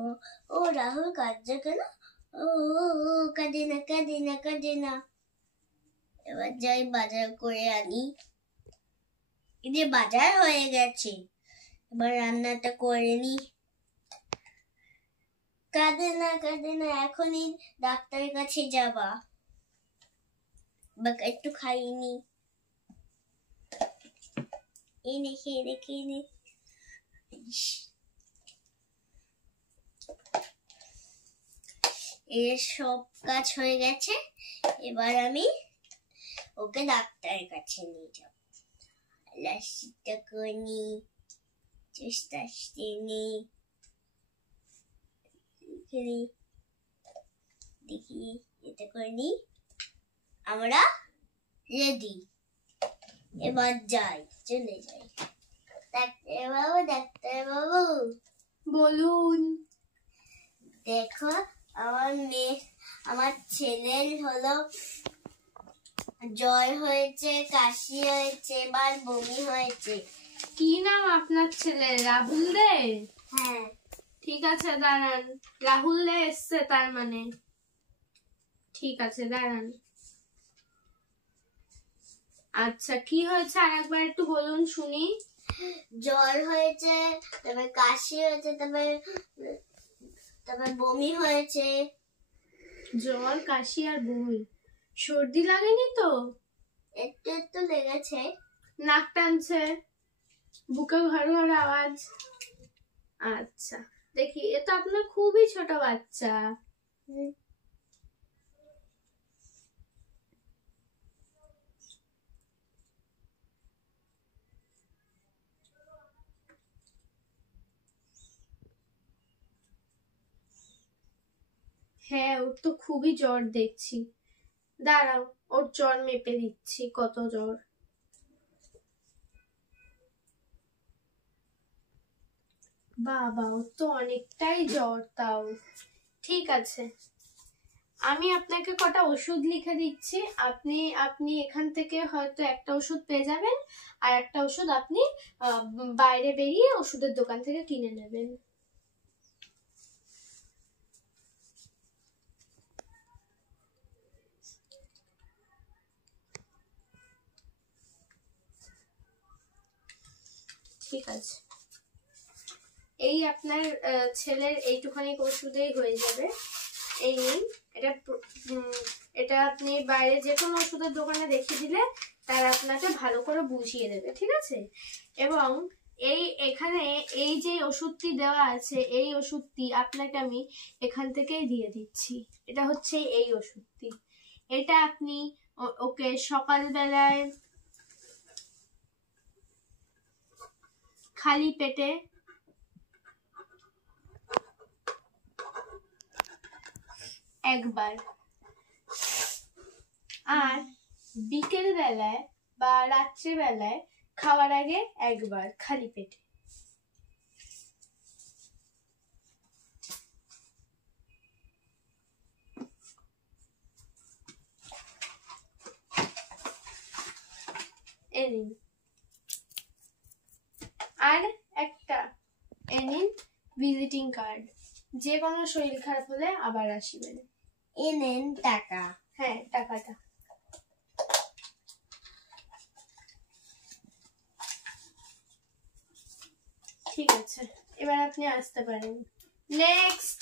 ও ও রাহুল কাঁদছে কেন? ও কাঁদে না কাঁদে না কাঁদে না। এবার যাই বাজার করে আনি। এই বাজার হয়ে গেছে, এবার রান্নাটা করে নি। কাঁদে না কাঁদে না, এখনই ডাক্তারের কাছে যাবা। বা একটু খাইনি, এনে খেয়ে রেখে নে। এর সব কাজ হয়ে গেছে, এবার আমি ওকে ডাক্তারের কাছে নিয়ে যাব। লাসিটা করে নি, চেষ্টা নি, দেখি এটা করে নি। আমরা রেডি, এবার যাই, চলে যাই। ডাক্তার বাবু বলুন। দেখো আমার ছেলের হলো জ্বর হয়েছে, কাশি হয়েছে, এবার বমি হয়েছে। কি নাম আপনার ছেলে? রাহুল দে? হ্যাঁ। ঠিক আছে দাঁড়ান, রাহুল দে এসছে তার মানে। ঠিক আছে দাঁড়ান। আচ্ছা কি হয়েছে আরেকবার একটু বলুন শুনি। জ্বর হয়েছে, তারপর কাশি হয়েছে, তারপর বমি হয়েছে। জ্বর, কাশি আর বমি, সর্দি লাগেনি তো? একটু একটু লেগেছে। নাক টানছে, বুকে ঘর ঘর আওয়াজ। আচ্ছা দেখি, এ তো আপনার খুবই ছোট বাচ্চা। হ্যাঁ ওর তো খুবই জ্বর দেখছি। দাঁড়াও, ওর জ্বর মেপে দিচ্ছি কত জ্বর। বাবা ওর তো অনেকটাই জ্বর তাও। ঠিক আছে, আমি আপনাকে কটা ওষুধ লিখে দিচ্ছি, আপনি এখান থেকে হয়তো একটা ওষুধ পেয়ে যাবেন, আর একটা ওষুধ আপনি বাইরে বেরিয়ে ওষুধের দোকান থেকে কিনে নেবেন। ঠিক আছে, এই আপনার ছেলের এইটুখানি ওষুধেই হয়ে যাবে। এই নিন, এটা আপনি বাইরে যে কোনো ওষুধের দোকানে দেখিয়ে দিলে তারা আপনাকে ভালো করে বুঝিয়ে দেবে, ঠিক আছে? এবং এখানে এই যে ওষুধটি দেওয়া আছে, এই ওষুধটি আপনাকে আমি এখান থেকেই দিয়ে দিচ্ছি। এটা হচ্ছে এই ওষুধটি। এটা আপনি ওকে সকালবেলায় খালি পেটে একবার, আর বিকেল বেলায় বা রাত্রে বেলায় খাওয়ার আগে একবার খালি পেটে। এই নিন, আর একটা এই নিন ভিজিটিং কার্ড, যে কোনো শরীর খারাপ হলে আবার আসবেন। এই নেন টাকা। হ্যাঁ টাকাটা। ঠিক আছে, এবার আপনি আসতে পারেন। নেক্সট,